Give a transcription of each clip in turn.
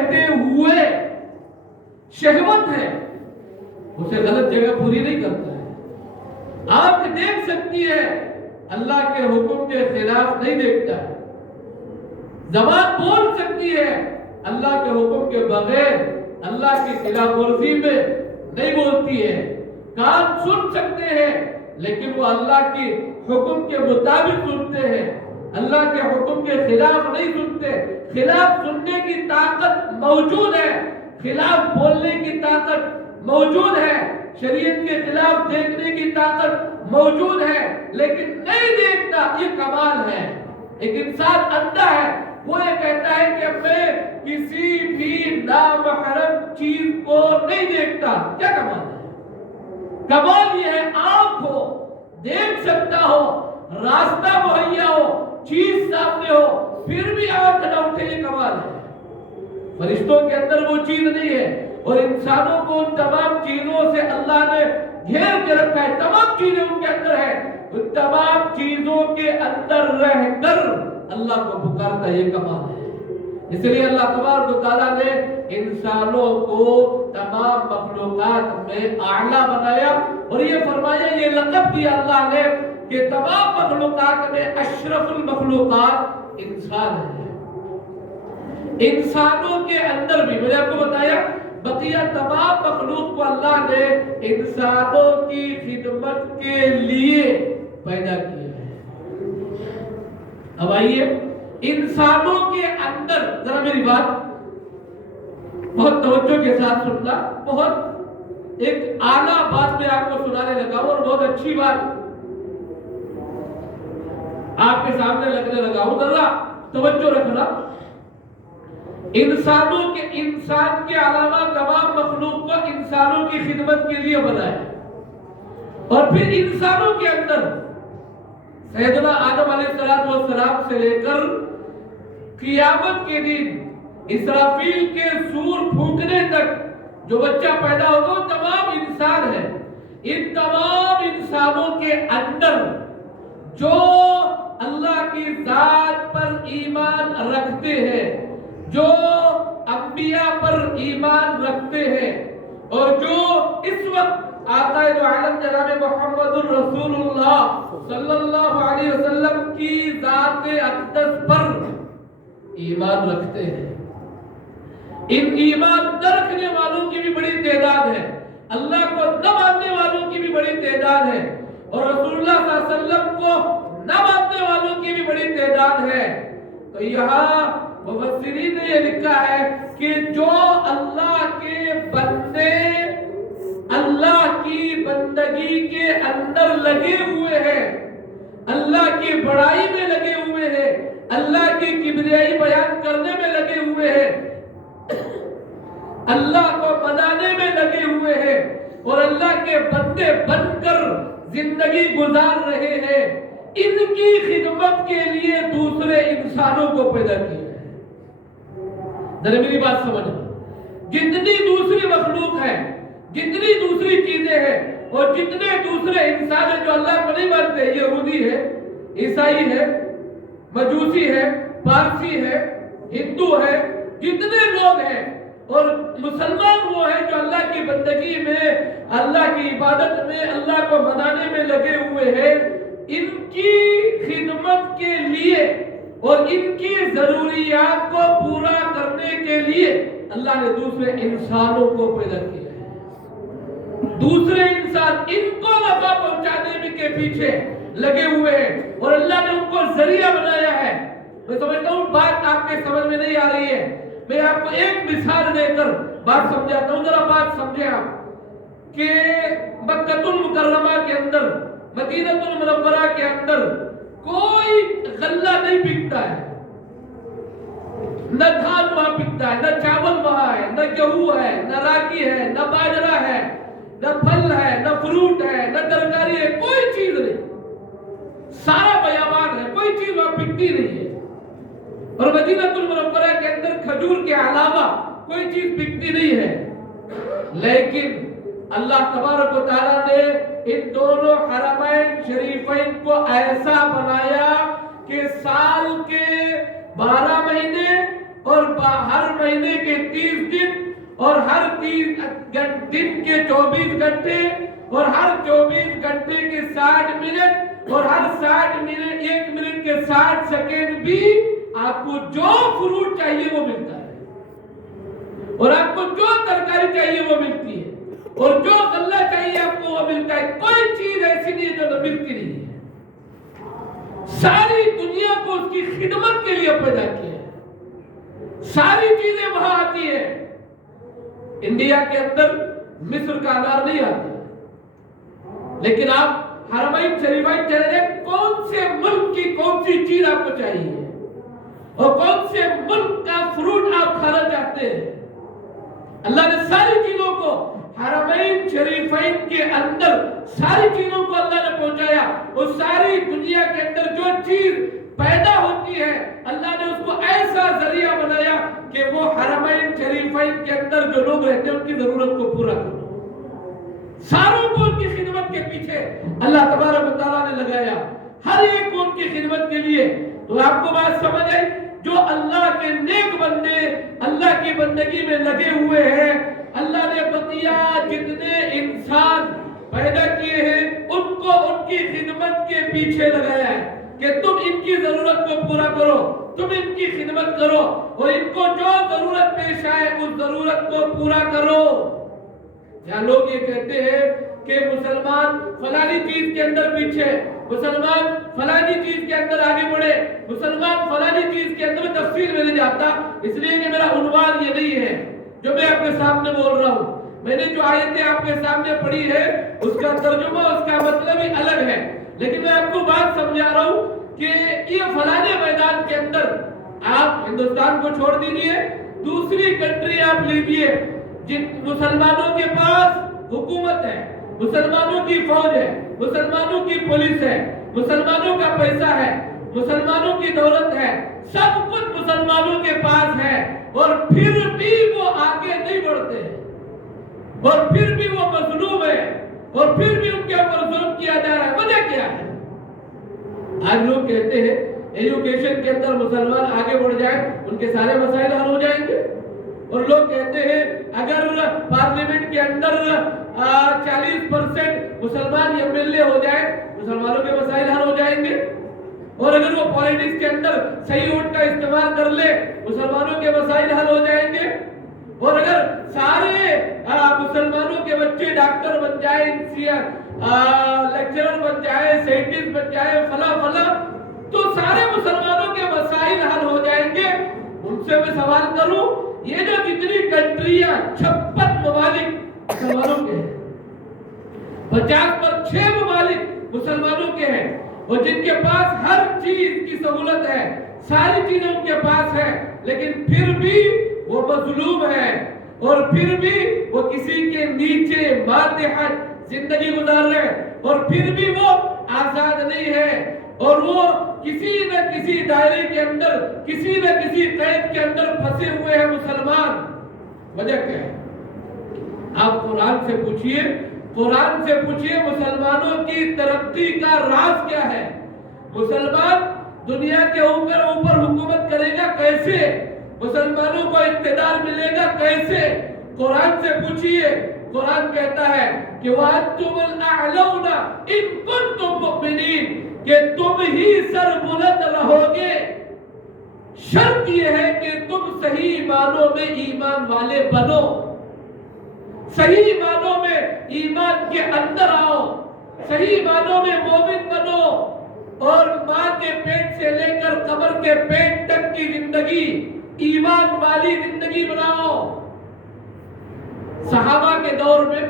کہتے ہوئے شہوت ہے اسے غلط جگہ پوری نہیں کرتا ہے۔ آنکھ دیکھ سکتی ہے، اللہ کے حکم کے خلاف نہیں دیکھتا ہے۔ زبان بول سکتی ہے، اللہ کے حکم کے بغیر اللہ کی خلاف ورزی میں نہیں بولتی ہے۔ کان سن سکتے ہیں لیکن وہ اللہ کی حکم کے مطابق سنتے ہیں، اللہ کے حکم کے خلاف نہیں سنتے۔ خلاف سننے کی طاقت موجود ہے، خلاف بولنے کی طاقت موجود ہے، شریعت کے خلاف دیکھنے کی طاقت موجود ہے، لیکن نہیں دیکھتا۔ یہ کمال ہے۔ ایک انسان اندھا ہے، وہ یہ کہتا ہے کہ میں کسی بھی نامحرم چیز کو نہیں دیکھتا۔ کیا کمال ہے؟ کمال یہ ہے آنکھ ہو، دیکھ سکتا ہو، راستہ مہیا ہو، چیز سامنے ہو، پھر بھی آنکھ نہ اٹھے، یہ کمال ہے۔ فرشتوں کے اندر وہ چیز نہیں ہے، اور انسانوں کو ان تمام چیزوں سے اللہ نے گھیر کے رکھا ہے۔ تمام چیزیں ان کے اندر ہے، ان تمام چیزوں کے اندر رہ کر اللہ کو پکارتا، یہ کمال ہے۔ اس لیے اللہ تبارک و تعالیٰ نے انسانوں کو تمام مخلوقات میں اعلیٰ بنایا، اور یہ فرمایا، یہ لقب دیا اللہ نے کہ تمام مخلوقات میں اشرف المخلوقات انسان ہے۔ انسانوں کے اندر بھی میں نے آپ کو بتایا بقیہ تمام مخلوق کو اللہ نے انسانوں کی خدمت کے لیے پیدا کیا ہے۔ اب آئیے انسانوں کے اندر ذرا میری بات بہت توجہ کے ساتھ سننا، بہت ایک اعلیٰ بات میں آپ کو سنانے لگا ہوں، اور بہت اچھی بات آپ کے سامنے لگنے لگا ہوں، ذرا توجہ رکھنا۔ انسانوں کے انسان کے علاوہ تمام مخلوق کو انسانوں کی خدمت کے لیے بنایا، اور پھر انسانوں کے اندر سیدنا آدم علیہ السلام سے لے کر قیامت کے دن اسرافیل کے سور پھونکنے تک جو بچہ پیدا ہوگا وہ تمام انسان ہے۔ ان تمام انسانوں کے اندر جو اللہ کی ذات پر ایمان رکھتے ہیں، جو انبیاء پر ایمان رکھتے ہیں، اور جو اس وقت آقا دو عالم جناب محمد الرسول اللہ صلی اللہ علیہ وسلم کی ذات اقدس پر ایمان رکھتے ہیں، ان ایمان نہ رکھنے والوں کی بھی بڑی تعداد ہے، اللہ کو نہ ماننے والوں کی بھی بڑی تعداد ہے، اور رسول اللہ صلی اللہ علیہ وسلم کو نہ ماننے والوں کی بھی بڑی تعداد ہے۔ تو یہاں مفسرین نے یہ لکھا ہے کہ جو اللہ کے بندے اللہ کی بندگی کے اندر لگے ہوئے ہیں، اللہ کی بڑائی میں لگے ہوئے ہیں، اللہ کی کبریائی بیان کرنے میں لگے ہوئے ہیں، اللہ کو منانے میں لگے ہوئے ہیں، اور اللہ کے بندے بن کر زندگی گزار رہے ہیں، ان کی خدمت کے لیے دوسرے انسانوں کو پیدا کیا ہے۔ ذرا میری بات سمجھنا، جتنی دوسری مخلوق ہے، جتنی دوسری چیزیں ہیں، اور جتنے دوسرے انسان ہیں جو اللہ کو نہیں مانتے، یہودی ہے، عیسائی ہے، مجوسی ہے، پارسی ہے، ہندو ہے، جتنے لوگ ہیں، اور مسلمان وہ ہیں جو اللہ کی بندگی میں، اللہ کی عبادت میں، اللہ کو منانے میں لگے ہوئے ہیں، ان کی خدمت کے لیے اور ان کی ضروریات کو پورا کرنے کے لیے اللہ نے دوسرے انسانوں کو پیدا کیا ہے۔ دوسرے انسان ان کو نفع پہنچانے کے پیچھے لگے ہوئے ہیں، اور اللہ نے ان کو ذریعہ بنایا ہے۔ میں سمجھتا ہوں بات آپ کے سمجھ میں نہیں آ رہی ہے، میں آپ کو ایک مثال دے کر بات سمجھاتا ہوں، ذرا بات سمجھیں آپ کہ مکہ المکرمہ کے اندر، مدینہ المنورہ کے اندر کوئی غلہ نہیں بکتا ہے، نہ دھان وہاں بکتا ہے، نہ چاول وہاں ہے، نہ گیہوں ہے، نہ راگی ہے، نہ باجرہ ہے، نہ پھل ہے، نہ فروٹ ہے، نہ ترکاری ہے، کوئی چیز نہیں، سارا بیابان ہے، کوئی چیز وہاں بکتی نہیں ہے۔ اور مدینہ المنورہ کے اندر کھجور کے علاوہ کوئی چیز بکتی نہیں ہے، لیکن اللہ تبارک و تعالیٰ نے ان دونوں حرمین شریفین کو ایسا بنایا کہ سال کے 12 مہینے اور ہر مہینے کے 30 دن اور ہر 30 دن کے 24 گھنٹے اور ہر 24 گھنٹے کے 60 منٹ اور ہر 60 منٹ 1 منٹ کے 60 سیکنڈ بھی آپ کو جو فروٹ چاہیے وہ ملتا ہے اور آپ کو جو ترکاری چاہیے وہ ملتی ہے اور جو غلہ چاہیے آپ کو وہ ملتا ہے. کوئی چیز ایسی نہیں ہے جو نہ ملتی نہیں ہے. ساری دنیا کو اس کی خدمت کے لیے پیدا کیا ہے. ساری چیزیں وہاں آتی ہیں. انڈیا کے اندر مصر کا انار نہیں آتا لیکن آپ حرمین شریفین چلے جائیں کون سے ملک کی کون سی چیز آپ کو چاہیے اور کون سے ملک کا فروٹ آپ کھانا چاہتے ہیں. اللہ نے ساری چیزوں کو حرمین شریفین کے اندر ساری چیزوں کو اللہ نے پہنچایا. اور ساری دنیا کے اندر جو چیز پیدا ہوتی ہے اللہ نے اس کو ایسا ذریعہ بنایا کہ وہ حرمین شریفین کے اندر جو لوگ رہتے ہیں ان کی ضرورت کو پورا کرو. ساروں کو ان کی خدمت کے پیچھے اللہ تبارک و تعالیٰ نے لگایا, ہر ایک کو ان کی خدمت کے لیے. تو آپ کو بات سمجھ آئی؟ جو اللہ کے نیک بندے اللہ کی بندگی میں لگے ہوئے ہیں, اللہ نے بقیہ جتنے انسان پیدا کیے ہیں ان کو ان کی خدمت کے پیچھے لگایا ہے کہ تم ان کی ضرورت کو پورا کرو, تم ان کی خدمت کرو اور ان کو جو ضرورت پیش آئے اس ضرورت کو پورا کرو. جہاں لوگ یہ کہتے ہیں کہ مسلمان فلانی چیز کے اندر پیچھے, مسلمان فلانی چیز کے اندر آگے بڑھے, مسلمان فلانی چیز کے اندر تفصیل میں نہیں جاتا, اس لیے کہ میرا عنوان یہ نہیں ہے جو میں آپ کے سامنے بول رہا ہوں. میں نے جو آیتیں آپ کے سامنے پڑھی ہے اس کا ترجمہ اس کا مطلب ہی الگ ہے, لیکن میں آپ کو بات سمجھا رہا ہوں کہ یہ فلانے میدان کے اندر آپ ہندوستان کو چھوڑ دیجئے, دوسری کنٹری آپ لیجئے جن مسلمانوں کے پاس حکومت ہے, مسلمانوں کی فوج ہے, مسلمانوں کی پولیس ہے, مسلمانوں کا پیسہ ہے, مسلمانوں کی دولت ہے, سب کچھ مسلمانوں کے پاس ہے اور پھر بھی وہ آگے نہیں بڑھتے ہیں اور پھر بھی وہ مظلوم ہے اور پھر بھی ان کے اوپر ظلم کیا جا رہا ہے. وجہ کیا ہے؟ آج لوگ کہتے ہیں ایجوکیشن کے اندر مسلمان آگے بڑھ جائیں ان کے سارے مسائل حل ہو جائیں گے, اور لوگ کہتے ہیں اگر پارلیمنٹ کے اندر 40% مسلمان MLA ہو جائے مسلمانوں کے مسائل حل ہو جائیں گے, اور اگر وہ پولیٹکس کے اندر صحیح ووٹ کا استعمال کر لے مسلمانوں کے مسائل حل ہو جائیں گے, اور اگر سارے مسلمانوں کے بچے ڈاکٹر بن جائیں, لیکچرر بن جائیں, سائنٹسٹ بن جائیں, فلاں تو سارے مسلمانوں کے مسائل حل ہو جائیں گے. ان سے میں سوال کروں یہ جو جتنی کنٹریاں 56 ممالک مسلمانوں کے ہیں, 50 پر 6 ممالک مسلمانوں کے ہیں اور جن کے پاس ہر چیز کی سہولت ہے, ساری چیزیں ان کے پاس ہے, لیکن پھر بھی وہ مظلوم ہے اور پھر بھی وہ کسی کے نیچے ماتحت زندگی گزار رہے ہیں اور پھر بھی وہ آزاد نہیں ہے اور وہ کسی نہ کسی دائرے کے اندر کسی نہ کسی قید کے اندر پھنسے ہوئے ہیں مسلمان. وجہ کیا ہے؟ آپ قرآن سے پوچھئے مسلمانوں کی ترقی کا راز کیا ہے؟ مسلمان دنیا کے اوپر حکومت کرے گا کیسے؟ مسلمانوں کو اقتدار ملے گا کیسے؟ قرآن سے پوچھئے. قرآن کہتا ہے کہ وَأَنْتُمُ الْأَعْلَوْنَ إِن كُنْتُم مُؤْمِنِينَ کہ تم ہی سر بلند رہو گے, شرط یہ ہے کہ تم صحیح معنوں میں ایمان والے بنو, صحیح معنوں میں ایمان کے اندر آؤ, صحیح معنوں میں مومن بنو اور ماں کے پیٹ سے لے کر قبر کے پیٹ تک کی زندگی ایمان والی زندگی بناؤ. صحابہ کے دور میں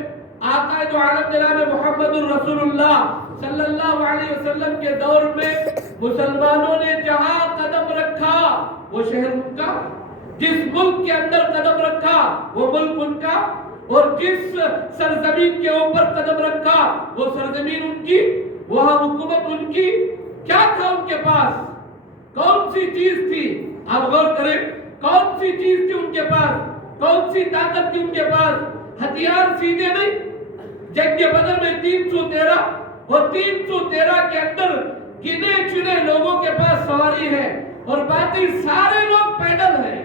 آقا دو عالم جناب محمد الرسول اللہ صلی اللہ علیہ وسلم کے دور میں مسلمانوں نے جہاں قدم رکھا وہ شہر ان کا, جس ملک کے اندر قدم رکھا وہ ملک ان کا, اور جس سرزمین کے اوپر قدم رکھا وہ سرزمین ان کی, وہاں حکومت ان کی. کیا تھا ان کے پاس؟ کون سی چیز تھی؟ آپ غور کریں, کون سی چیز تھی ان کے پاس؟ کون سی طاقت تھی ان کے پاس؟ ہتھیار سیدھے نہیں. جنگ بدر میں 313 اور 313 کے اندر گنے چنے لوگوں کے پاس سواری ہے اور باقی سارے لوگ پیدل ہیں.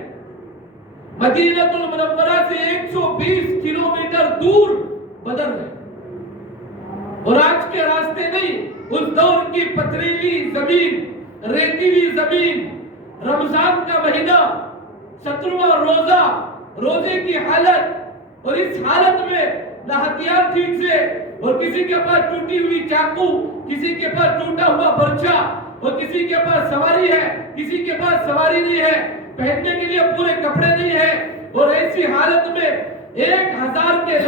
مدینہ المنورہ سے 120 کلومیٹر دور بدر ہے، اور آج کے راستے نہیں، اس دور کی پتھریلی زمین، ریتیلی زمین، رمضان کا مہینہ، 17واں روزہ، روزے کی حالت، اور اس حالت میں نہ ہتھیار ٹھیک سے، اور کسی کے پاس ٹوٹی ہوئی چاقو، کسی کے پاس ٹوٹا ہوا برچہ، اور کسی کے پاس سواری ہے، کسی کے پاس سواری نہیں ہے، پہننے کے لیے پورے کپڑے نہیں ہیں، اور ایسی حالت میں 1000 کے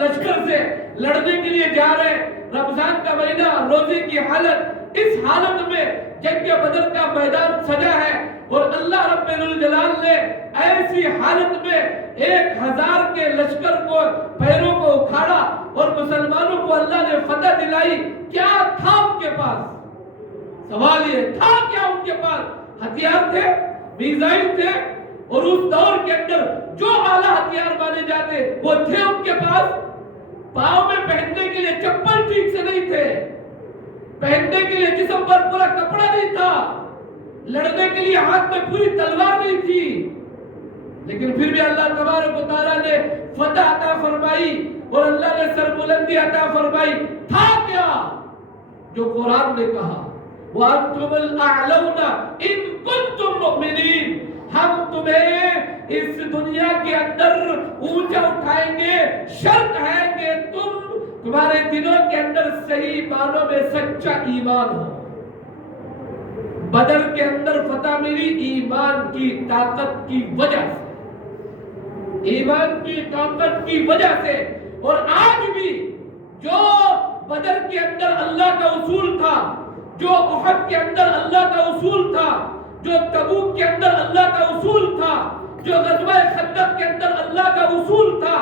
لشکر سے لڑنے کے لیے جا رہے ہیں، رمضان کا مہینہ، روزے کی حالت، اس حالت میں جنگ بدر کا میدان سجا ہے، اور اللہ رب الجلال نے ایسی حالت میں 1000 کے لشکر کو پیروں کو اکھاڑا اور مسلمانوں کو اللہ نے فتح دلائی۔ کیا تھا ان کے پاس؟ سوال یہ تھا کیا ان کے پاس؟ ہتھیار تھے، میزائل تھے، اور اس دور کے اندر جو اعلیٰ ہتھیار مانے جاتے وہ تھے ان کے پاس۔ پاؤں میں پہننے کے لیے چپل ٹھیک سے نہیں تھے، پہننے کے لیے جسم پر پورا کپڑا نہیں تھا، لڑنے کے لیے ہاتھ میں پوری تلوار نہیں تھی، لیکن پھر بھی اللہ تبارک و تعالیٰ نے فتح عطا فرمائی اور اللہ نے سربلندی عطا فرمائی۔ تھا کیا؟ جو قرآن نے کہا، وَأَنْتُمُ الْأَعْلَوْنَ إِن كُنتُم مُؤْمِنِينَ، ہم تمہیں اس دنیا کے اندر اونچا اٹھائیں گے، شرط ہے کہ تمہارے دلوں کے اندر صحیح معنوں میں سچا ایمان ہو۔ بدر کے اندر فتح ملی ایمان کی طاقت کی وجہ سے، ایمان کی طاقت کی وجہ سے۔ اور آج بھی جو بدر کے اندر اللہ کا اصول تھا، جو احد کے اندر اللہ کا اصول تھا، جو تبوک کے اندر اللہ کا اصول تھا، جو غزوہ خندق کے اندر اللہ کا اصول تھا،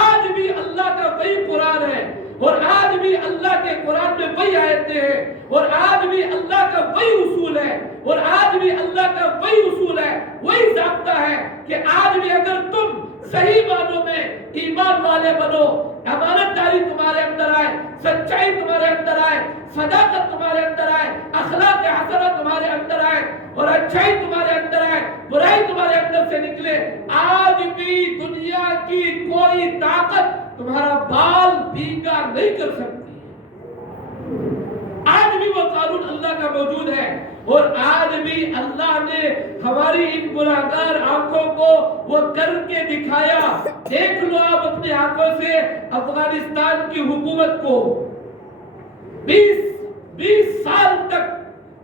آج بھی اللہ کا وہی قرآن ہے، اور آج بھی اللہ کے قرآن میں وہی آیتیں ہیں، اور آج بھی اللہ کا وہی اصول ہے، اور آج بھی اللہ کا وہی اصول ہے، وہی ضابطہ ہے کہ آج بھی اگر تم صحیح معنوں میں ایمان والے بنو، امانت داری تمہارے اندر آئے، سچائی تمہارے اندر آئے، صداقت تمہارے اندر آئے، اخلاق حسنہ تمہارے اندر آئے، اور اچھائی تمہارے اندر آئے، برائی تمہارے اندر سے نکلے، آج بھی دنیا کی کوئی طاقت تمہارا بال بھینگا نہیں کر سکتی۔ آج بھی وہ قانون اللہ کا موجود ہے، اور آج بھی اللہ نے ہماری ان گناہگار آنکھوں کو وہ کر کے دکھایا۔ دیکھ لو آپ اپنی آنکھوں سے افغانستان کی حکومت کو، 20 سال تک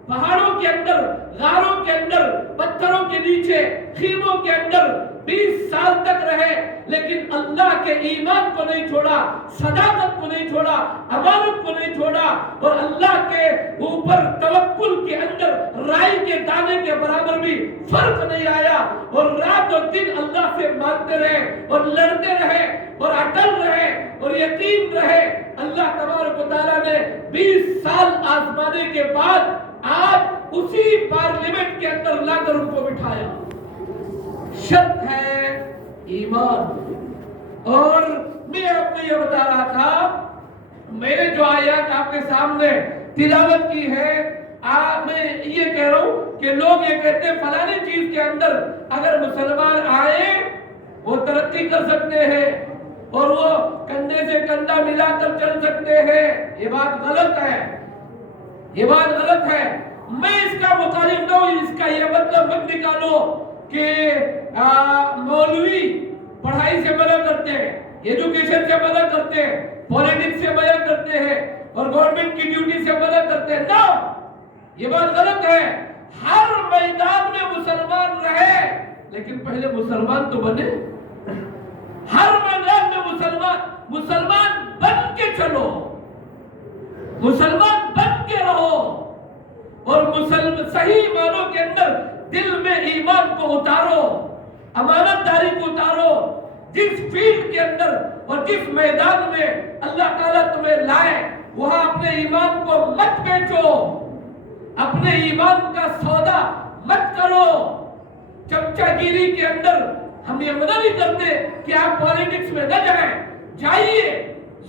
پہاڑوں کے اندر، غاروں کے اندر، پتھروں کے نیچے، خیموں کے اندر 20 سال تک رہے، لیکن اللہ کے ایمان کو نہیں چھوڑا، صداقت کو نہیں چھوڑا، امانت کو نہیں چھوڑا، اور اللہ کے اوپر توکل کے اندر رائی کے دانے کے برابر بھی فرق نہیں آیا، اور رات و دن اللہ سے مانگتے رہے اور لڑتے رہے اور اٹل رہے اور یقین رہے۔ اللہ تبارک و تعالیٰ نے 20 سال آزمانے کے بعد آج اسی پارلیمنٹ کے اندر لا کر ان کو بٹھایا۔ شرط ہے ایمان۔ اور میں آپ کو یہ بتا رہا تھا، میں نے جو آیات آپ کے سامنے تلاوت کی ہے، میں یہ کہہ رہا ہوں کہ لوگ یہ کہتے ہیں فلانی چیز کے اندر اگر مسلمان آئے وہ ترقی کر سکتے ہیں اور وہ کندھے سے کندھا ملا کر چل سکتے ہیں۔ یہ بات غلط ہے، یہ بات غلط ہے۔ میں اس کا مخالف نہ ہوں، اس کا یہ مطلب مت نکالو کہ مولوی پڑھائی سے منع کرتے ہیں، ایجوکیشن سے منع کرتے ہیں، پولیٹکس سے منع کرتے ہیں، اور گورنمنٹ کی ڈیوٹی سے منع کرتے ہیں۔ نہ، یہ بات غلط ہے۔ ہر میدان میں مسلمان رہے، لیکن پہلے مسلمان تو بنے۔ ہر میدان میں مسلمان بن کے چلو، مسلمان بن کے رہو، اور صحیح معنوں کے اندر دل میں ایمان کو اتارو، امانت داری کو اتارو۔ جس فیلڈ کے اندر اور جس میدان میں اللہ تعالیٰ تمہیں لائے، وہاں اپنے ایمان کو مت بیچو، اپنے ایمان کا سودا مت کرو۔ چمچہ گیری کے اندر ہم یہ منع نہیں کرتے کہ آپ پالیٹکس میں نہ جائیں، جائیے،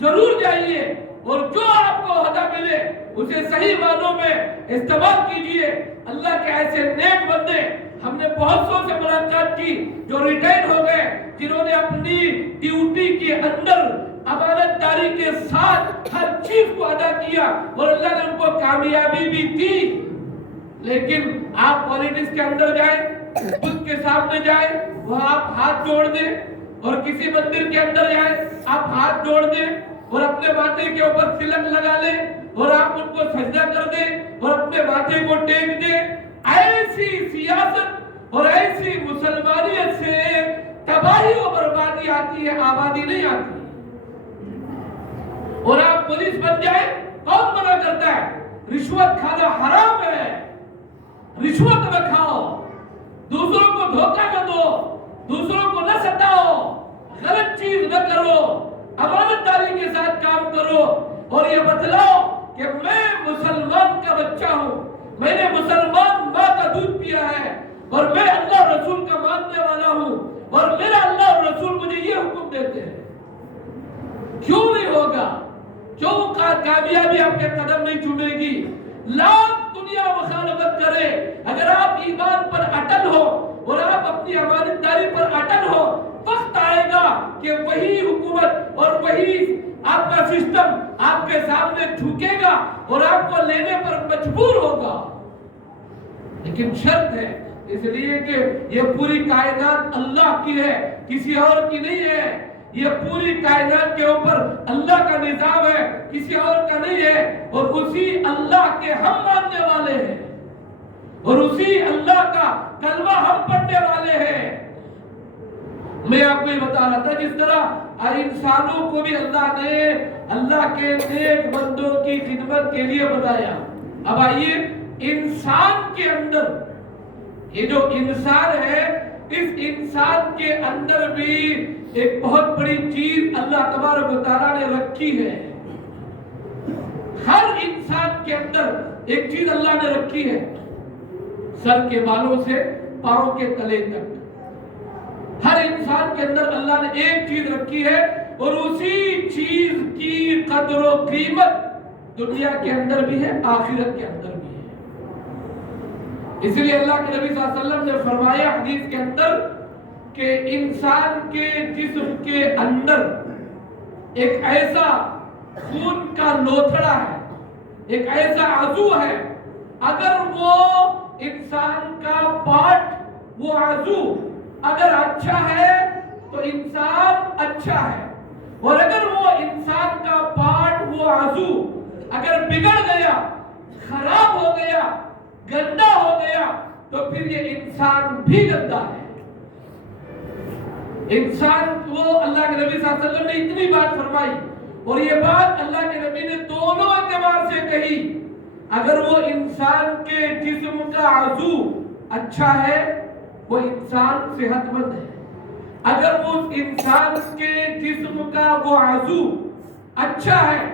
ضرور جائیے، اور جو آپ کو عہدہ ملے اسے صحیح معنوں میں استعمال کیجئے۔ اللہ کے ایسے نیک بندے ہم نے بہت سو سے ملاقات کی جو ریٹائر ہو گئے، جنہوں نے اپنی ڈیوٹی کے اندر امانت داری کے ساتھ ہر چیز کو ادا کیا اور اللہ نے ان کو کامیابی بھی دی. لیکن آپ پالیٹکس کے اندر جائیں، اس کے سامنے جائیں، وہاں آپ ہاتھ جوڑ دیں، اور کسی مندر کے اندر جائیں آپ ہاتھ جوڑ دیں اور اپنے ماتھے کے اوپر تلک لگا لیں اور آپ ان کو سجدہ کر دیں اور اپنے ماتھے کو ٹیک دیں. ایسی سیاست اور ایسی مسلمانیت سے تباہی و بربادی آتی ہے، آبادی نہیں آتی. اور آپ پولیس بن جائیں، کون منع کرتا ہے؟ رشوت کھانا حرام ہے، رشوت نہ کھاؤ، دوسروں کو دھوکہ نہ دو، دوسروں کو نہ ستاؤ، غلط چیز نہ کرو، امانت داری کے ساتھ کام کرو، اور یہ بتلاؤ کہ میں مسلمان کا بچہ ہوں، میں نے مسلمان ماں کا دودھ پیا ہے، اور میں اللہ رسول کا ماننے والا ہوں، اور میرا اللہ اور رسول مجھے یہ حکم دیتے ہیں. کیوں نہیں ہوگا؟ کیوں کامیابی آپ کے قدم نہیں چومے گی؟ لاکھ دنیا مخالفت کرے، اگر آپ ایمان پر اٹل ہو اور آپ اپنی امانت داری پر اٹل ہو، وقت آئے گا کہ وہی حکومت اور وہی آپ کا سسٹم آپ کے سامنے جھکے گا اور آپ کو لینے پر مجبور ہوگا. لیکن شرط ہے، اس لیے کہ یہ پوری کائنات اللہ کی ہے، کسی اور کی نہیں ہے. یہ پوری کائنات کے اوپر اللہ کا نظام ہے، کسی اور کا نہیں ہے، اور اسی اللہ کے ہم ماننے والے ہیں اور اسی اللہ کا کلمہ ہم پڑھنے والے ہیں. میں آپ کو یہ بتا رہا تھا، جس طرح انسانوں کو بھی اللہ نے اللہ کے نیک بندوں کی خدمت کے لیے بنایا. اب آئیے انسان کے اندر، یہ جو انسان ہے، اس انسان کے اندر بھی ایک بہت بڑی چیز اللہ تبارک و تعالیٰ نے رکھی ہے. ہر انسان کے اندر ایک چیز اللہ نے رکھی ہے، سر کے بالوں سے پاؤں کے تلے تک ہر انسان کے اندر اللہ نے ایک چیز رکھی ہے، اور اسی چیز کی قدر و قیمت دنیا کے اندر بھی ہے، آخرت کے اندر بھی ہے. اس لیے اللہ کے نبی صلی اللہ علیہ وسلم نے فرمایا حدیث کے اندر کہ انسان کے جسم کے اندر ایک ایسا خون کا لوتھڑا ہے، ایک ایسا عضو ہے، اگر وہ انسان کا پارٹ، وہ عضو اگر اچھا ہے تو انسان اچھا ہے، اور اگر وہ انسان کا پارٹ، وہ عضو اگر بگڑ گیا، خراب ہو گیا، گندا ہو گیا، تو پھر یہ انسان بھی گندا ہے. انسان کو اللہ کے نبی صلی اللہ علیہ وسلم نے اتنی بات فرمائی، اور یہ بات اللہ کے نبی نے دونوں اعتبار سے کہی. اگر وہ انسان کے جسم کا عضو اچھا ہے، وہ انسان صحت مند ہے. اگر وہ انسان کے جسم کا وہ عضو اچھا ہے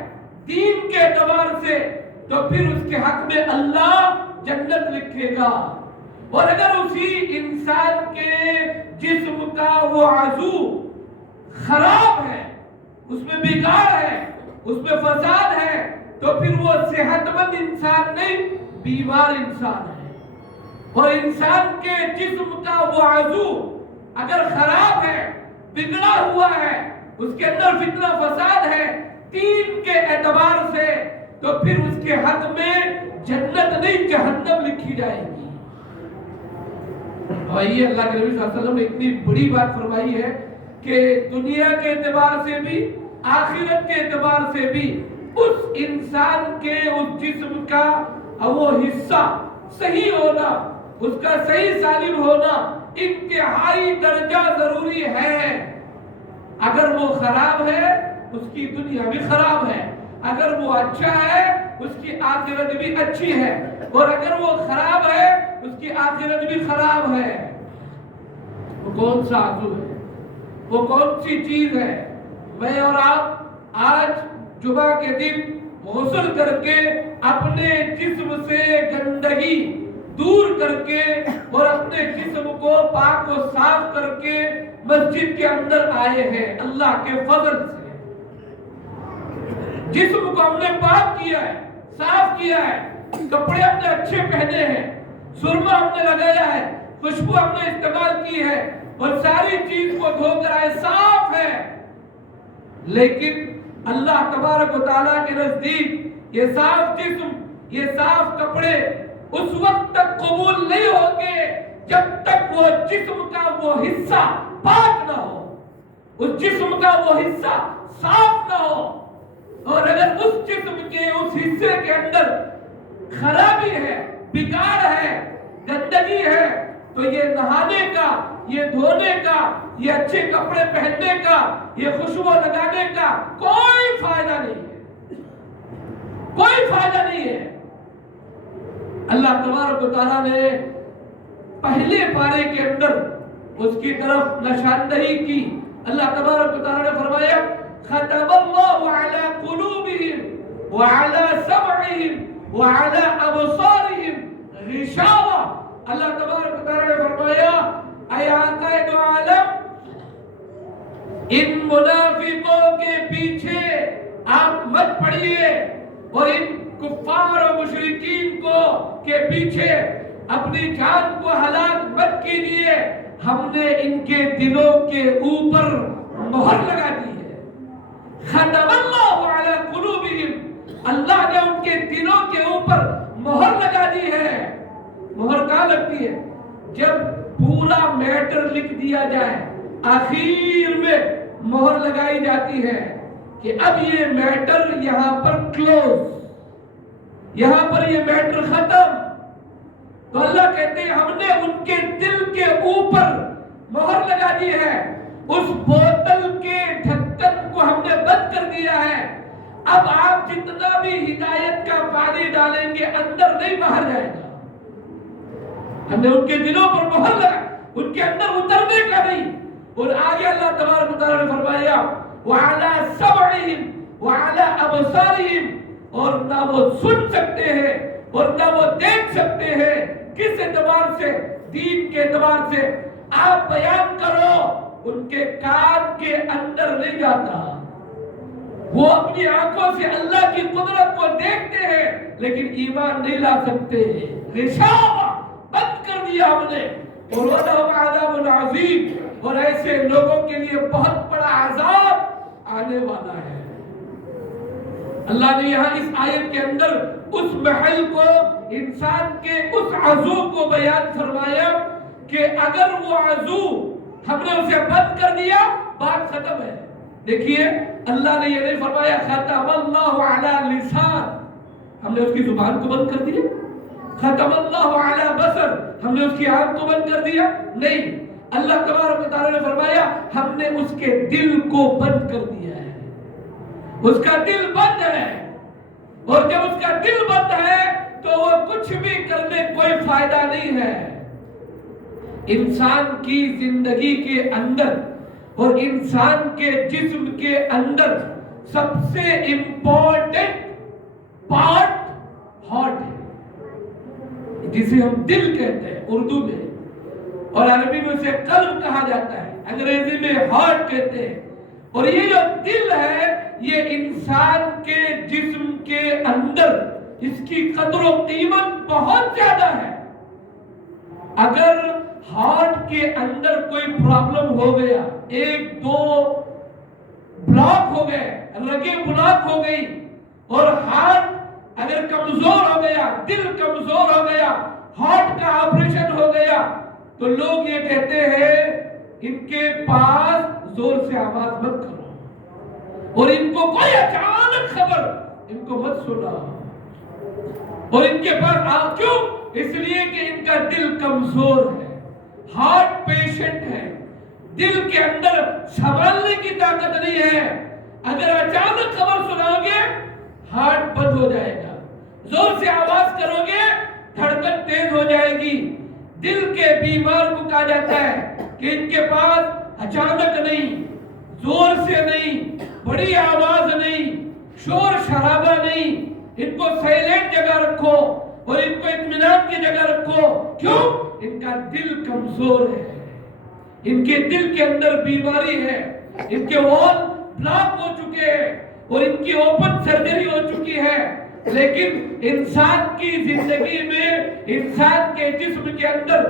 دین کے اعتبار سے، تو پھر اس کے حق میں اللہ جنت لکھے گا. اور اگر اسی انسان کے جسم کا وہ عضو خراب ہے، اس میں بگاڑ ہے، اس میں فساد ہے، تو پھر وہ صحت مند انسان نہیں، بیمار انسان ہے. اور انسان کے جسم کا وہ عضو اگر خراب ہے، بگڑا ہوا ہے، اس کے اندر فتنہ فساد ہے دین کے اعتبار سے، تو پھر اس کے حق میں جنت نہیں، جہنم لکھی جائے گی. اور یہ اللہ کے نبی صلی اللہ علیہ وسلم نے اتنی بڑی بات فرمائی ہے کہ دنیا کے اعتبار سے بھی، آخرت کے اعتبار سے بھی، اس انسان کے اس جسم کا وہ حصہ صحیح ہونا، اس کا صحیح سالم ہونا انتہائی درجہ ضروری ہے. اگر وہ خراب ہے، اس کی دنیا بھی خراب ہے. اگر وہ اچھا ہے، اس کی آخرت بھی اچھی ہے. اور اگر وہ خراب ہے، اس کی آخرت بھی خراب ہے. وہ کون سا عضو ہے؟ وہ کون سی چیز ہے؟ میں اور آپ آج جمعہ کے دن غسل کر کے اپنے جسم سے گندگی دور کر کے اور اپنے جسم کو پاک و صاف کر کے مسجد کے اندر آئے ہیں اللہ کے فضل سے. جسم کو ہم نے پاک کیا ہے، صاف کیا ہے، کپڑے اپنے اچھے پہنے ہیں، سرما ہم نے لگایا ہے، خوشبو ہم نے استعمال کی ہے اور ساری چیز کو دھو کر آئے، صاف ہے، لیکن اللہ تبارک و تعالیٰ کے نزدیک یہ صاف جسم، یہ صاف کپڑے اس وقت تک قبول نہیں ہوں گے جب تک وہ جسم کا وہ حصہ پاک نہ ہو، اس جسم کا وہ حصہ صاف نہ ہو۔ اور اگر اس جسم کے اس حصے کے اندر خرابی ہے، بگاڑ ہے، گندگی ہے، تو یہ نہانے کا، یہ دھونے کا، یہ اچھے کپڑے پہننے کا، یہ خوشبو لگانے کا کوئی فائدہ نہیں ہے، کوئی فائدہ نہیں ہے۔ اللہ تبارک و تعالیٰ نے پہلے پارے کے اندر اس کی طرف نشاندہی کی۔ اللہ تبارک و تعالیٰ نے فرمایا ختم اللہ علی قلوبہم وعلی سمعہم وعلی ابصارہم غشاوہ۔ اللہ تبارک و تعالیٰ نے فرمایا اے آقا دو عالم، ان منافقوں کے پیچھے آپ مت پڑیے اور ان کفار و مشرکین کو کے پیچھے اپنی جان کو ہلاک مت کیجیے، ہم نے ان کے دلوں کے اوپر مہر لگا دی ہے۔ ختم اللہ علی قلوبہم، اللہ نے ان کے دلوں کے اوپر مہر لگا دی ہے۔ مہر کہاں لگتی ہے؟ جب پورا میٹر لکھ دیا جائے، آخر میں مہر لگائی جاتی ہے کہ اب یہ میٹر یہاں پر کلوز، یہاں پر یہ میٹر ختم۔ تو اللہ کہتے ہیں ہم نے ان کے دل کے اوپر مہر لگا دی ہے، اس بوتل کے ڈھکن کو ہم نے بند کر دیا ہے، اب آپ جتنا بھی ہدایت کا پانی ڈالیں گے اندر نہیں باہر جائے گا۔ ہم نے ان کے دلوں پر مہر لگا، ان کے اندر اترنے کا نہیں۔ اور آگے اللہ تبارک و تعالیٰ نے فرمایا وَعَلَى سَمْعِهِمْ وَعَلَى أَبْصَارِهِمْ، اور نہ وہ سن سکتے ہیں اور نہ وہ دیکھ سکتے ہیں۔ کس اعتبار سے؟ دین کے اعتبار سے۔ آپ بیان کرو، ان کے کان کے اندر نہیں جاتا، وہ اپنی آنکھوں سے اللہ کی قدرت کو دیکھتے ہیں لیکن ایمان نہیں لا سکتے۔ غشاوہ بند کر دیا ہم نے، اور وَلَهُمْ عَذَابٌ عَظِيمٌ، اور ایسے لوگوں کے لیے بہت بڑا عذاب آنے والا ہے۔ اللہ نے یہاں اس آیت کے اندر اس محل کو، انسان کے اس عضو کو بیان فرمایا کہ اگر وہ عضو ہم نے اسے بند کر دیا بات ختم ہے۔ دیکھیے اللہ نے یہ نہیں فرمایا ختم اللہ علی لسان، ہم نے اس کی زبان کو بند کر دیا، ختم اللہ علی بصر، ہم نے اس کی آنکھ کو بند کر دیا، نہیں۔ اللہ تبارک و تعالیٰ نے فرمایا ہم نے اس کے دل کو بند کر دیا ہے، اس کا دل بند ہے، اور جب اس کا دل بند ہے تو وہ کچھ بھی کرنے کوئی فائدہ نہیں ہے۔ انسان کی زندگی کے اندر اور انسان کے جسم کے اندر سب سے امپورٹنٹ پارٹ ہارٹ ہے، جسے ہم دل کہتے ہیں اردو میں، اور عربی میں اسے قلب کہا جاتا ہے، انگریزی میں ہارٹ کہتے ہیں۔ اور یہ جو دل ہے یہ انسان کے جسم کے اندر اس کی قدر و قیمت بہت زیادہ ہے۔ اگر ہارٹ کے اندر کوئی پرابلم ہو گیا، ایک دو بلاک ہو گئے، رگیں بلاک ہو گئی، اور ہارٹ اگر کمزور ہو گیا، دل کمزور ہو گیا، ہارٹ کا آپریشن ہو گیا، تو لوگ یہ کہتے ہیں ان کے پاس زور سے آواز مت کرو، اور ان کو کوئی اچانک خبر ان کو مت سنا، اور ان کے پاس کیوں؟ اس لیے کہ ان کا دل کمزور ہے، ہارٹ پیشنٹ ہے، دل کے اندر سنبھالنے کی طاقت نہیں ہے۔ اگر اچانک خبر سناؤ گے ہارٹ بند ہو جائے گا، زور سے آواز کرو گے دھڑکن تیز ہو جائے گی۔ دل کے بیمار کو کہا جاتا ہے کہ ان کے پاس اچانک نہیں، زور سے نہیں، بڑی آواز نہیں، شور شرابہ نہیں، ان کو سائلنٹ جگہ رکھو اور ان کو اطمینان کی جگہ رکھو۔ کیوں؟ ان کا دل کمزور ہے، ان کے دل کے اندر بیماری ہے، ان کے وال بلاک ہو چکے ہیں اور ان کی اوپن سرجری ہو چکی ہے۔ لیکن انسان کی زندگی میں، انسان کے جسم کے اندر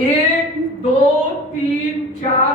1 2 3 4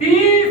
30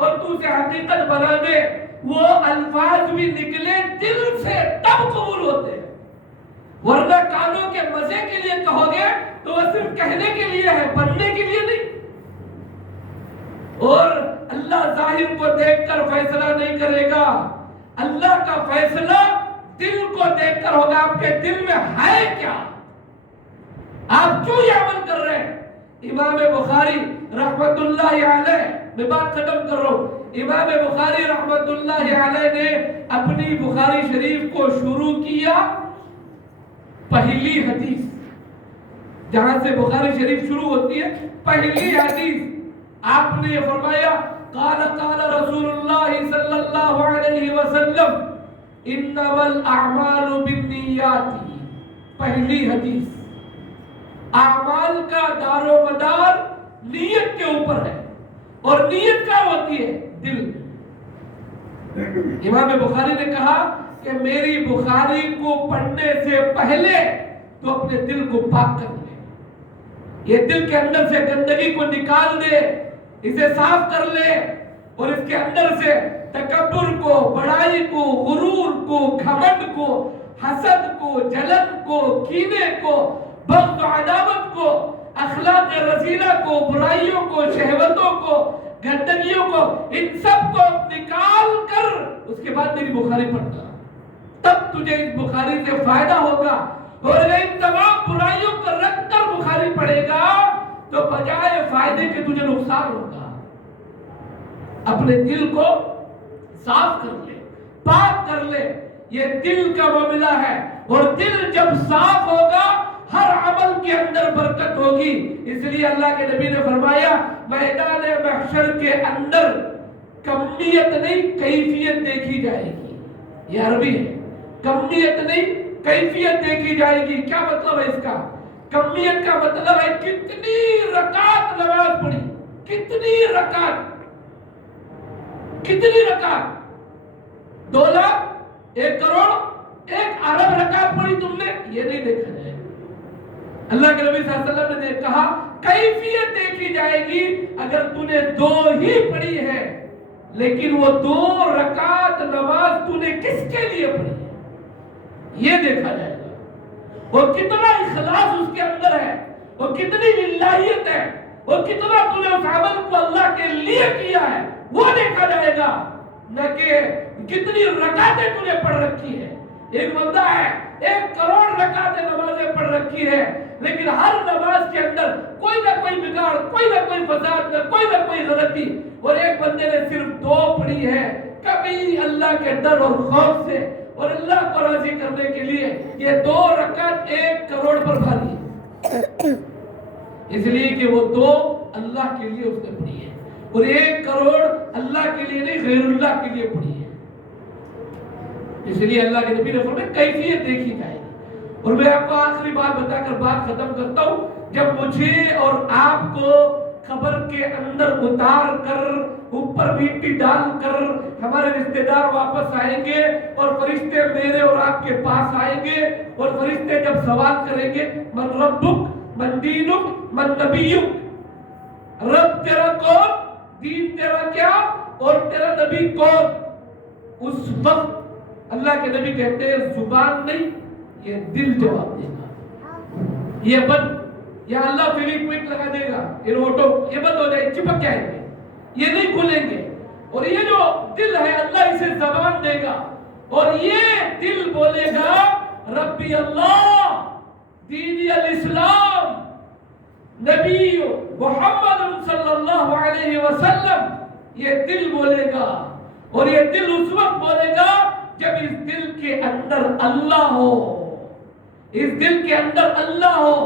اور تو اسے حقیقت بنا دے، وہ الفاظ بھی نکلے دل سے تب قبول ہوتے ہیں، ورنہ کانوں کے مزے کے لیے کہو گے تو وہ صرف کہنے کے لیے ہے، بننے کے لیے نہیں۔ اور اللہ ظاہر کو دیکھ کر فیصلہ نہیں کرے گا، اللہ کا فیصلہ دل کو دیکھ کر ہوگا۔ آپ کے دل میں ہے کیا، آپ کیوں یہ عمل کر رہے ہیں؟ امام بخاری رحمت اللہ علیہ، میں بات ختم کر رہا ہوں، امام بخاری رحمت اللہ علیہ نے اپنی بخاری شریف کو شروع کیا پہلی حدیث، جہاں سے بخاری شریف شروع ہوتی ہے پہلی حدیث، آپ نے یہ فرمایا قال قال رسول اللہ صلی اللہ علیہ وسلم انما الاعمال بالنیات، پہلی حدیث۔ اعمال کا دار و مدار نیت کے اوپر ہے، اور نیت کیا ہوتی ہے؟ دل۔ امام بخاری نے کہا کہ میری بخاری کو پڑھنے سے پہلے تو اپنے دل کو پاک کر لے، یہ دل کے اندر سے گندگی کو نکال دے، اسے صاف کر لے، اور اس کے اندر سے تکبر کو، بڑائی کو، غرور کو، گھمنڈ کو، حسد کو، جلن کو، کینے کو، بغض و عداوت کو، اخلاق رذیلہ کو، برائیوں کو، شہوتوں کو، گندگیوں کو، ان سب کو نکال کر اس کے بعد میری بخاری پڑھتا، تب تجھے اس بخاری سے فائدہ ہوگا۔ اور اگر ان تمام برائیوں کو رکھ کر بخاری پڑھے گا تو بجائے فائدے کے تجھے نقصان ہوگا۔ اپنے دل کو صاف کر لے، پاک کر لے، یہ دل کا معاملہ ہے، اور دل جب صاف ہوگا ہر عمل کے اندر برکت ہوگی۔ اس لیے اللہ کے نبی نے فرمایا میدان محشر کے اندر کمیت نہیں کیفیت دیکھی جائے گی، یہ عربی ہے، کمیت نہیں کیفیت دیکھی جائے گی۔ کیا مطلب ہے اس کا؟ کمیت کا مطلب ہے کتنی رکعت نماز پڑھی، کتنی رکعت، کتنی رکعت، 2 لاکھ، 1 کروڑ، 1 ارب رکعت پڑھی تم نے، یہ نہیں دیکھا جائے گا۔ اللہ کے نبی صلی اللہ علیہ وسلم نے کہا کیفیت دیکھی جائے گی، اگر تو نے 2 ہی پڑھی ہے لیکن وہ 2 رکعت نماز تو نے کس کے لیے پڑھی ہے، یہ دیکھا جائے گا۔ اور کتنا اخلاص اس کے اندر ہے، اور کتنی للہیت ہے، اور کتنا تو نے اس عمل کو اللہ کے لیے کیا ہے، وہ دیکھا جائے گا، نہ کہ کتنی رکعتیں تو نے پڑھ رکھی ہے۔ ایک بندہ ہے 1 کروڑ رکعتیں نمازیں پڑھ رکھی ہے، لیکن ہر نماز کے اندر کوئی نہ کوئی بگاڑ، کوئی نہ کوئی فساد، کوئی نہ کوئی غلطی، اور ایک بندے نے صرف 2 پڑھی ہے، کبھی اللہ کے ڈر اور خوف سے اور اللہ کو راضی کرنے کے لیے، یہ 2 رکعت 1 کروڑ پر بھاری ہے، اس لیے کہ وہ 2 اللہ کے لیے اس نے پڑھی ہے، اور 1 کروڑ اللہ کے لیے نہیں غیر اللہ کے لیے پڑھی ہے۔ اس لیے اللہ کے نبی نے فرمایا کیفیت دیکھی جائے گی۔ اور میں آپ کو آخری بات بتا کر بات ختم کرتا ہوں، جب مجھے اور آپ کو قبر کے اندر اتار کر اوپر مٹی ڈال کر ہمارے رشتہ دار واپس آئیں گے، اور فرشتے میرے اور آپ کے پاس آئیں گے، اور فرشتے جب سوال کریں گے من ربک، من دینک، من نبیک، رب تیرا کون، دین تیرا کیا، اور تیرا نبی کون، اس وقت اللہ کے نبی کہتے ہیں زبان نہیں، یہ دل جواب دے گا، یہ بند، یا اللہ فیویکوئک لگا دے گا، یہ روٹو، یہ بند ہو جائے، چپک جائیں گے، یہ نہیں کھلیں گے، اور یہ جو دل ہے اللہ اسے زبان دے گا، اور یہ دل بولے گا ربی اللہ، دینی الاسلام، نبی محمد صلی اللہ علیہ وسلم، یہ دل بولے گا، اور یہ دل اس وقت بولے گا جب اس دل کے اندر اللہ ہو، اس دل کے اندر اللہ ہو،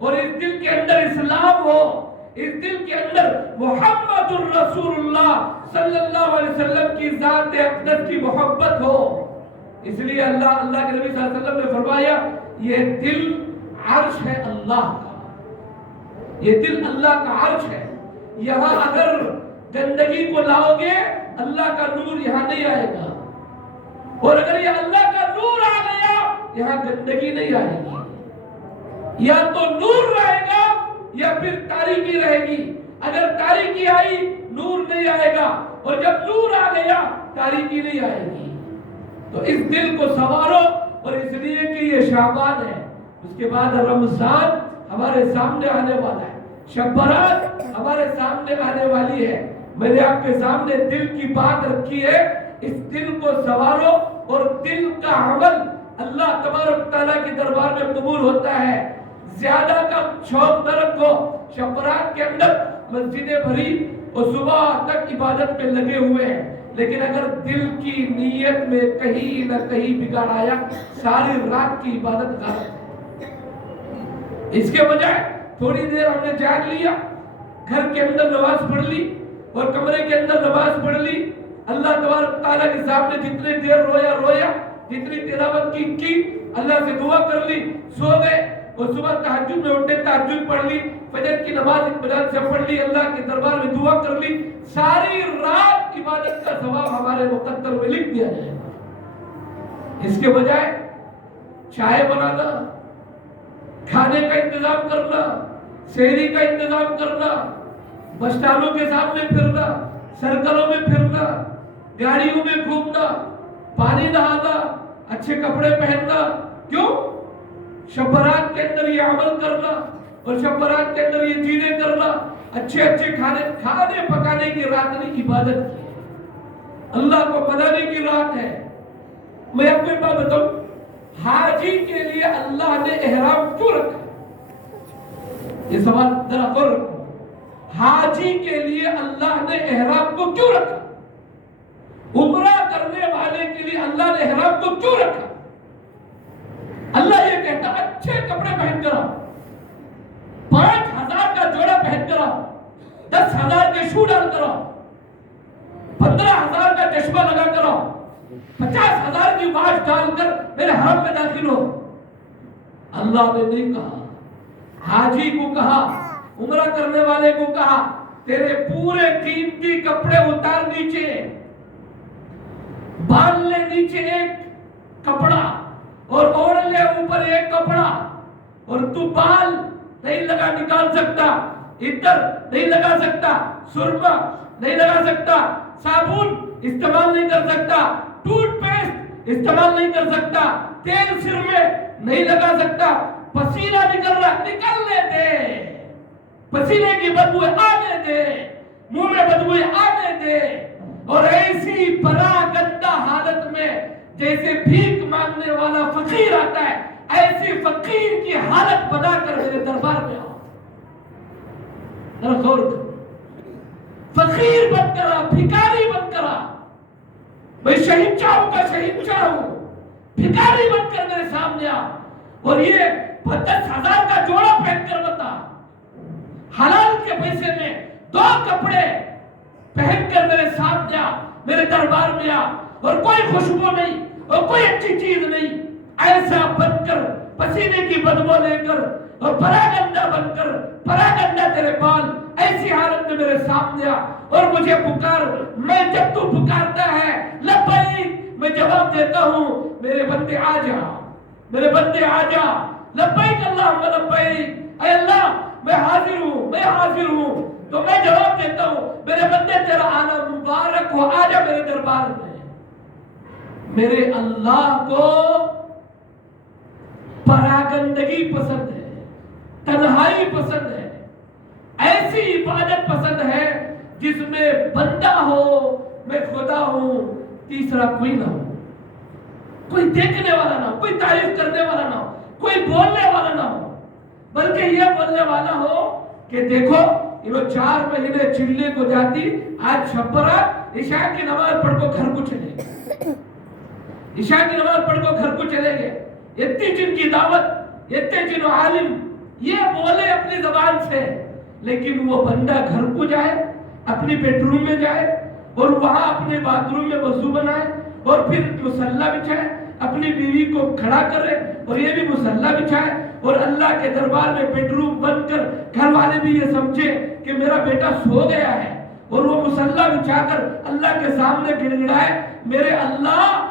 اور اس دل کے اندر اسلام ہو، اس دل کے اندر محمد الرسول اللہ صلی اللہ علیہ وسلم کی ذات اقدس کی محبت ہو۔ اس لیے اللہ کے نبی صلی اللہ علیہ وسلم نے فرمایا یہ دل عرش ہے اللہ کا، یہ دل اللہ کا عرش ہے، یہاں اگر گندگی کو لاؤ گے اللہ کا نور یہاں نہیں آئے گا، اور اگر یہ اللہ کا نور آ گیا یہاں گندگی نہیں آئے گی، یا تو نور رہے گا یا پھر تاریکی رہے گی۔ اگر تاریکی آئی نور نہیں آئے گا، اور جب نور آ گیا تاریکی نہیں آئے گی۔ تو اس دل کو سنوارو، اور اس لیے کہ یہ شعبان ہے، اس کے بعد رمضان ہمارے سامنے آنے والا ہے، شب برات ہمارے سامنے آنے والی ہے۔ میں نے آپ کے سامنے دل کی بات رکھی ہے، اس دل کو سنوارو، اور دل کا عمل اللہ تبارک تعالیٰ کے دربار میں قبول ہوتا ہے۔ زیادہ کا شوق نہ رکھو، شب برات کے اندر مسجدیں بھری اور صبح تک عبادت میں لگے ہوئے ہیں، لیکن اگر دل کی نیت میں کہیں نہ کہیں بگاڑ آیا، ساری رات کی عبادت غلط ہے۔ اس کے بجائے تھوڑی دیر ہم نے جاگ لیا، گھر کے اندر نماز پڑھ لی اور کمرے کے اندر نماز پڑھ لی، اللہ تبارک تعالیٰ کے سامنے جتنی دیر رویا، جتنی تلاوت کی، اللہ سے دعا کر لی، سو گئے، اور صبح تہجد میں اٹھے، تہجد پڑھ لی، فجر کی نماز اطمینان سے پڑھ لی، اللہ کے دربار میں دعا کر لی، ساری رات عبادت کا ثواب ہمارے مقدر میں لکھ دیا جائے گا۔ اس کے بجائے چائے بنانا، کھانے کا انتظام کرنا، سحری کا انتظام کرنا، بس سٹانوں کے سامنے پھرنا، سرکلوں میں پھرنا، گاڑیوں میں گھومنا، پانی نہانا، اچھے کپڑے پہننا، کیوں؟ شب برات کے اندر یہ عمل کرنا، اور شب برات کے اندر یہ چیزیں کرنا، اچھے کھانے پکانے کی رات نہیں، عبادت کی ہے، اللہ کو منانے کی رات ہے۔ میں آپ کو ایک بات بتاؤں، حاجی کے لیے اللہ نے احرام کیوں رکھا؟ یہ سوال ذرا غور رکھو، حاجی کے لیے اللہ نے احرام کو کیوں رکھا؟ عمرہ کرنے والے کے لیے اللہ نے احرام کو کیوں رکھا؟ اللہ یہ کہتا اچھے کپڑے پہن کر آؤ، 5,000 کا جوڑا پہن کر آؤ، 10,000 کے شو ڈال کر آؤ، 15,000 کا چشمہ لگا کر آؤ، 50,000 کی واچ ڈال کر میرے حرم میں داخل ہو۔ اللہ نے نہیں کہا، حاجی کو کہا، عمرہ کرنے والے کو کہا، تیرے پورے قیمتی کپڑے اتار نیچے، باندھ لے نیچے ایک کپڑا اور اوڑھ لے اوپر ایک کپڑا، اور تو بال نہیں لگا نکال سکتا، عطر نہیں لگا سکتا، سرما نہیں لگا سکتا، صابن استعمال نہیں کر سکتا، ٹوتھ پیسٹ استعمال نہیں کر سکتا، تیل سر میں نہیں لگا سکتا، پسینہ نکلنے دے، پسینے کی بدبو آنے دے، منہ میں بدبو آنے دے، اور ایسی پراگندہ حالت میں جیسے بھیک مانگنے والا فقیر آتا ہے، ایسی فقیر کی حالت بنا کر میرے دربار میں آؤ۔ ذرا غور کرو، فقیر بن کر آ، بھکاری بن کر آ، میں شہنشاہوں کا شہنشاہ ہوں، بھکاری بن کر میرے سامنے آ، اور یہ 10,000 کا جوڑا پہن کر بتا، حلال کے پیسے میں 2 کپڑے پہن کر میرے سامنے آ، میرے دربار میں آ، اور کوئی خوشبو نہیں اور کوئی اچھی چیز نہیں، ایسا بن کر پسینے کی بدبو لے کر اور پراگندہ بن کر، پراگندہ تیرے بال، ایسی حالت میں میرے سامنے آ اور مجھے پکار۔ میں جب تو پکارتا ہے لبیک، میں جواب دیتا ہوں میرے بندے آ جا، میرے بندے آ جا، لبیک اللہم لبیک، اے اللہ میں حاضر ہوں، میں حاضر ہوں۔ تو میں جواب دیتا ہوں میرے بندے تیرا آنا مبارک ہو، آ جا میرے دربار میں۔ میرے اللہ کو پراگندگی پسند ہے، تنہائی پسند ہے، ایسی عبادت پسند ہے جس میں بندہ ہو، میں خدا ہوں، تیسرا کوئی نہ ہو، کوئی دیکھنے والا نہ ہو، کوئی تعریف کرنے والا نہ ہو، کوئی بولنے والا نہ ہو، بلکہ یہ بولنے والا ہو کہ دیکھو یہ 4 مہینے چلنے کو جاتی، آج شب برات عشاء کی نماز پڑھ کو گھر کو چلے گئے، عشاء کی نماز پڑھ کو گھر کو چلے گئے، اتنی جن کی دعوت، اتنے جن عالم یہ بولے اپنی زبان سے، لیکن وہ بندہ گھر کو جائے، اپنی بیڈ روم میں جائے اور وہاں اپنے باتھ روم میں وضو بنائے اور پھر مصلی بچھائے، اپنی بیوی کو کھڑا کرے اور یہ بھی مصلی بچھائے، اور اللہ کے دربار میں بیڈ روم بند کر گھر والے بھی یہ سمجھے کہ میرا بیٹا سو گیا ہے، اور وہ مصلی بچھا کر اللہ کے سامنے گڑگڑائے، میرے اللہ